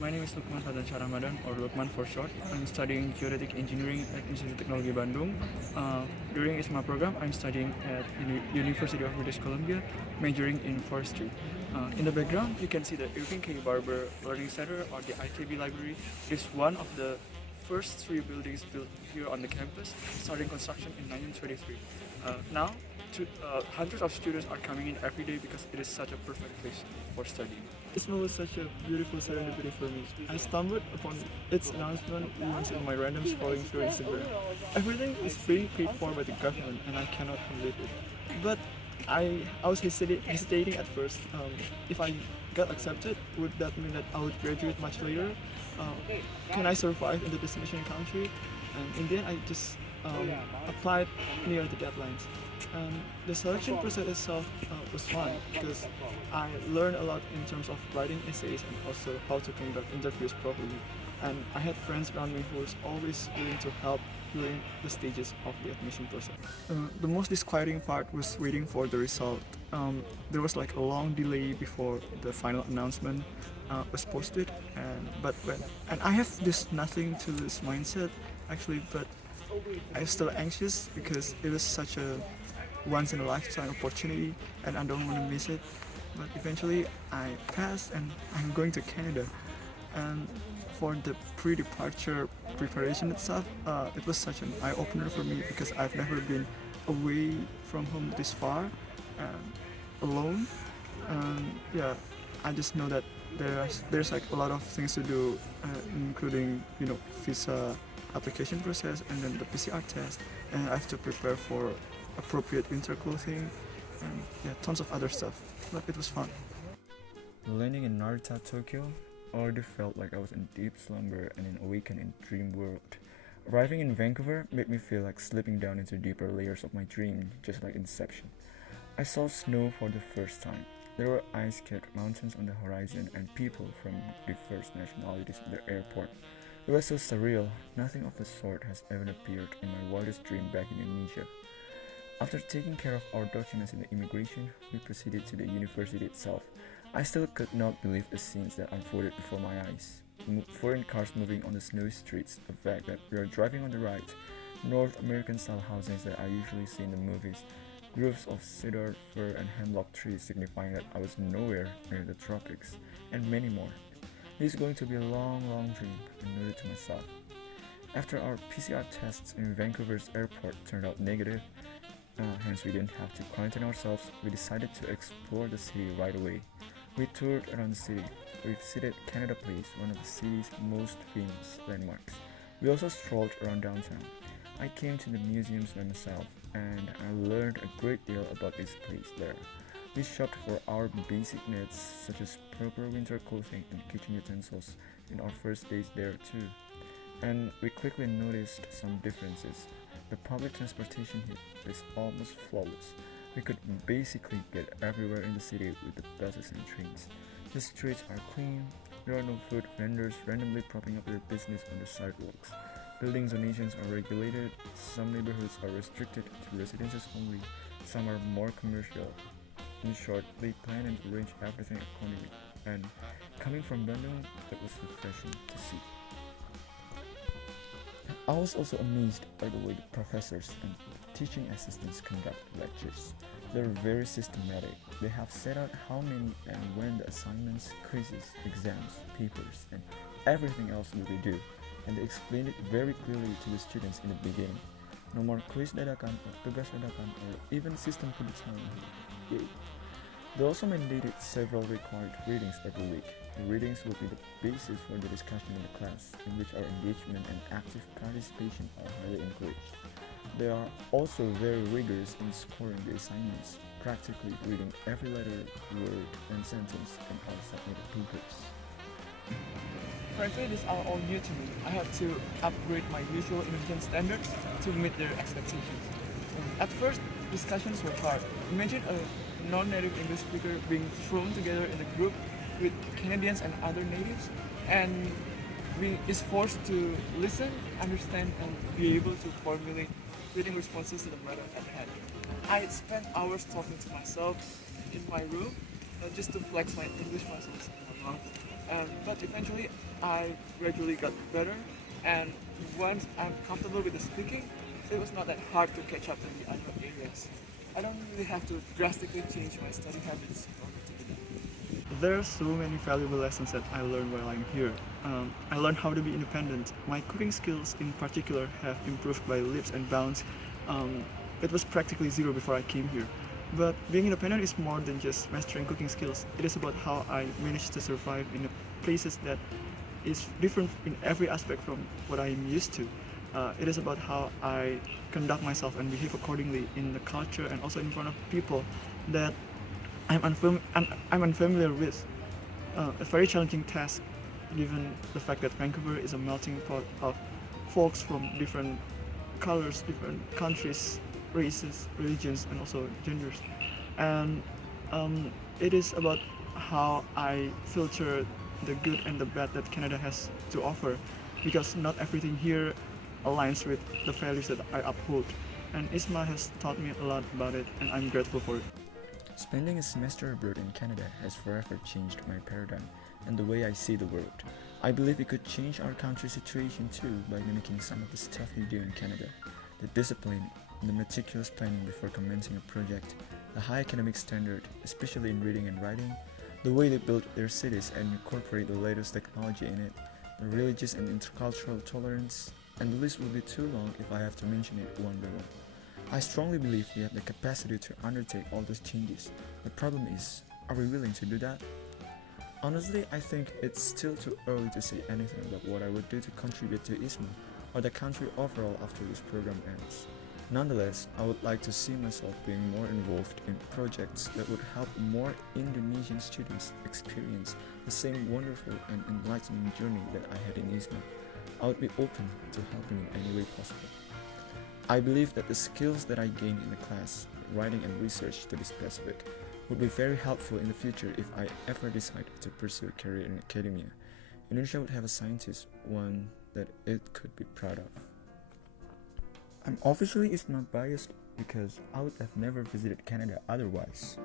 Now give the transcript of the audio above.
My name is Lukman Hadan Ramadan, or Lukman for short. I'm studying Geodetic Engineering at Institut Teknologi Bandung. During ISMA program, I'm studying at University of British Columbia, majoring in forestry. In the background, you can see the Irving K. Barber Learning Center, or the IKB Library. It's one of the first three buildings built here on the campus, starting construction in 1923. Now, hundreds of students are coming in every day because it is such a perfect place for studying. ISMA was such a beautiful serendipity for me. I stumbled upon its announcement once in my random scrolling through Instagram. Everything is being paid for by the government and I cannot believe it. But I was hesitating at first. If I got accepted, would that mean that I would graduate much later? Um, can I survive in the destination country? And in the end, I just applied near the deadlines. And the selection process itself was fun because I learned a lot in terms of writing essays and also how to conduct interviews properly. And I had friends around me who was always willing to help during the stages of the admission process. The most disquieting part was waiting for the result. There was like a long delay before the final announcement was posted, and I have this nothing to lose mindset actually, but I'm still anxious because it was such a once in a lifetime opportunity and I don't want to miss it. But eventually I passed and I'm going to Canada. And for the pre-departure preparation itself, it was such an eye-opener for me because I've never been away from home this far and alone. Yeah, I just know that there's like a lot of things to do, including visa application process and then the PCR test, and I have to prepare for appropriate winter clothing and yeah, tons of other stuff. But it was fun. Landing in Narita, Tokyo, already felt like I was in deep slumber and in awakening dream world. Arriving in Vancouver made me feel like slipping down into deeper layers of my dream, just like Inception. I saw snow for the first time. There were ice-capped mountains on the horizon and people from diverse nationalities at the airport. It was so surreal, nothing of the sort has ever appeared in my wildest dream back in Indonesia. After taking care of our documents in the immigration, we proceeded to the university itself. I still could not believe the scenes that unfolded before my eyes. Foreign cars moving on the snowy streets, the fact that we are driving on the right, North American style housings that I usually see in the movies, groves of cedar, fir, and hemlock trees signifying that I was nowhere near the tropics, and many more. This is going to be a long, long dream, I noted to myself. After our PCR tests in Vancouver's airport turned out negative, hence we didn't have to quarantine ourselves, we decided to explore the city right away. We toured around the city. We visited Canada Place, one of the city's most famous landmarks. We also strolled around downtown. I came to the museums by myself, and I learned a great deal about this place there. We shopped for our basic needs such as proper winter clothing and kitchen utensils in our first days there too. And we quickly noticed some differences. The public transportation here is almost flawless. We could basically get everywhere in the city with the buses and trains. The streets are clean, there are no food vendors randomly propping up their business on the sidewalks. Building donations are regulated, some neighborhoods are restricted to residences only, some are more commercial. In short, they plan and arrange everything accordingly, and coming from Bandung, that was refreshing to see. I was also amazed by the way the professors and teaching assistants conduct lectures. They're very systematic. They have set out how many and when the assignments, quizzes, exams, papers, and everything else will be due, and they explained it very clearly to the students in the beginning. No more quiz dadakan or tugas dadakan or even system kebijakan. Yay. They also mandated several required readings every week. The readings will be the basis for the discussion in the class, in which our engagement and active participation are highly encouraged. They are also very rigorous in scoring the assignments, practically reading every letter, word, and sentence in our submitted papers. Frankly, these are all new to me. I had to upgrade my usual Indonesian standards to meet their expectations. At first, discussions were hard. Imagine a non-native English speaker being thrown together in a group with Canadians and other natives, and is forced to listen, understand, and be able to formulate fitting responses to the matter at hand. I spent hours talking to myself in my room just to flex my English muscles in my mouth. But eventually, I gradually got better, and once I'm comfortable with the speaking, so it was not that hard to catch up in the other areas. I don't really have to drastically change my study habits in order to do that. There are so many valuable lessons that I learned while I'm here. I learned how to be independent. My cooking skills, in particular, have improved by leaps and bounds. Um, it was practically zero before I came here. But being independent is more than just mastering cooking skills. It is about how I manage to survive in places that is different in every aspect from what I'm used to. It is about how I conduct myself and behave accordingly in the culture and also in front of people that I'm unfamiliar with. A very challenging task given the fact that Vancouver is a melting pot of folks from different colors, different countries, races, religions, and also genders. And it is about how I filter the good and the bad that Canada has to offer, because not everything here aligns with the values that I uphold. And ISMA has taught me a lot about it, and I'm grateful for it. Spending a semester abroad in Canada has forever changed my paradigm and the way I see the world. I believe it could change our country's situation too by mimicking some of the stuff we do in Canada. The discipline, the meticulous planning before commencing a project, the high academic standard, especially in reading and writing, the way they build their cities and incorporate the latest technology in it, the religious and intercultural tolerance, and the list will be too long if I have to mention it one by one. I strongly believe we have the capacity to undertake all those changes. The problem is, are we willing to do that? Honestly, I think it's still too early to say anything about what I would do to contribute to ISMA or the country overall after this program ends. Nonetheless, I would like to see myself being more involved in projects that would help more Indonesian students experience the same wonderful and enlightening journey that I had in ISMA. I would be open to helping in any way possible. I believe that the skills that I gained in the class, writing and research to be specific, would be very helpful in the future if I ever decide to pursue a career in academia. Indonesia would have a scientist, one that it could be proud of. I'm officially ISMA biased because I would have never visited Canada otherwise.